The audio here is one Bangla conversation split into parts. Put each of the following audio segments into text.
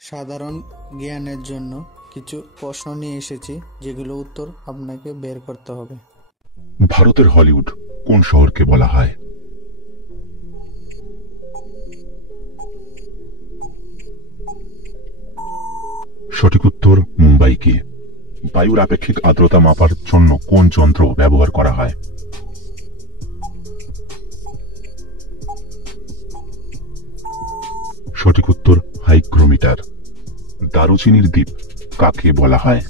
সাধারণ জ্ঞানের জন্য কিছু প্রশ্ন নিয়ে এসেছি, যেগুলো উত্তর আপনাকে বের করতে হবে। ভারতের হলিউড কোন শহরকে বলা হয়? সঠিক উত্তর মুম্বাইকে। বায়ুর আপেক্ষিক আর্দ্রতা মাপার জন্য কোন যন্ত্র ব্যবহার করা হয়? সঠিক উত্তর হাইগ্রোমিটার। দারুচিনির দ্বীপ কাকে বলা হয়?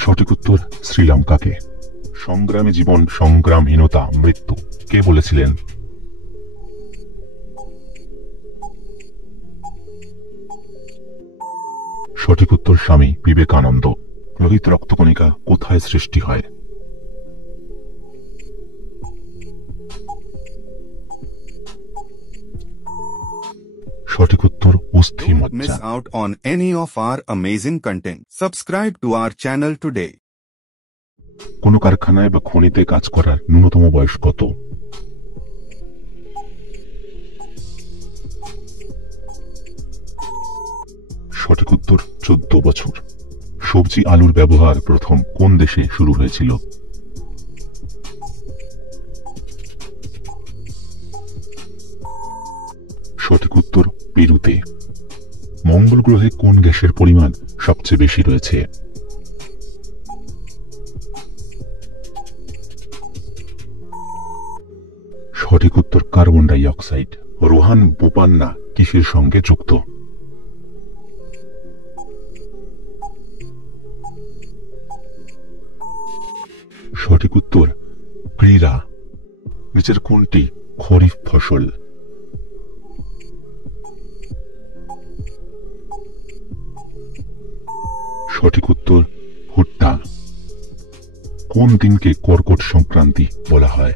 সঠিক উত্তর শ্রীলঙ্কাকে। সংগ্রামী জীবন সংগ্রামহীনতা মৃত্যু কে বলেছিলেন? সঠিক উত্তর স্বামী বিবেকানন্দ। লোহিত রক্তকণিকা কোথায় সৃষ্টি হয়? সঠিক উত্তর অস্থি Don't মজ্জা। miss out on any of our amazing content. Subscribe to our channel today. কোন কারখানায় বা খনিতে কাজ করার ন্যূনতম বয়স কত? সঠিক উত্তর 14 বছর। সবজি আলুর ব্যবহার প্রথম কোন দেশে শুরু হয়েছিল? সঠিক উত্তর পেরুতে। মঙ্গল গ্রহে কোন গ্যাসের পরিমাণ সবচেয়ে বেশি রয়েছে? সঠিক উত্তর carbon die oxide. Rohan Bopanna কিসের সঙ্গে যুক্ত? সঠিক উত্তর ক্রীড়া। নিচের কোনটি খরিফ ফসল? সঠিক উত্তর ভুট্টা। কোন দিনকে কর্কট সংক্রান্তি বলা হয়?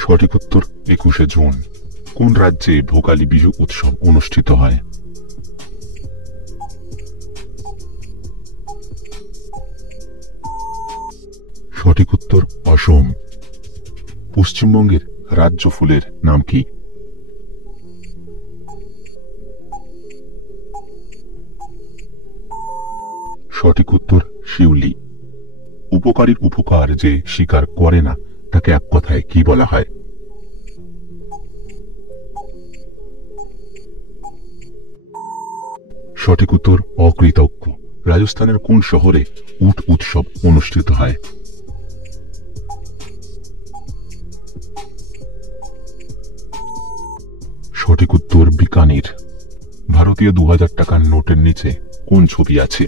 সঠিক উত্তর 21শে জুন। কোন রাজ্যে ভোগালী বিহু উৎসব অনুষ্ঠিত হয়? সঠিক উত্তর অসম। পশ্চিমবঙ্গের রাজ্য ফুলের নাম কি? সঠিক উত্তর শিউলি। উপকারীর উপকার যে স্বীকার করে না তাকে এক কথায় কি বলা হয়? সঠিক উত্তর অকৃতজ্ঞ। রাজস্থানের কোন শহরে উট উৎসব অনুষ্ঠিত হয়? সঠিক উত্তর বিকানির। ভারতীয় 2000 টাকার নোটের নিচে কোন ছবি আছে?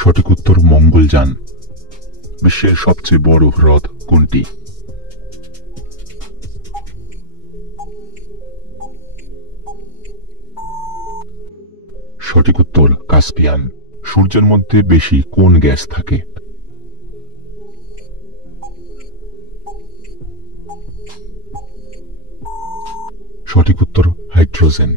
সঠিক উত্তর মঙ্গলযান। বিশ্বের সবচেয়ে বড় হ্রদ কোনটি? সঠিক উত্তর কাস্পিয়ান। সূর্যের মধ্যে বেশি কোন গ্যাস থাকে? সঠিক উত্তর হাইড্রোজেন।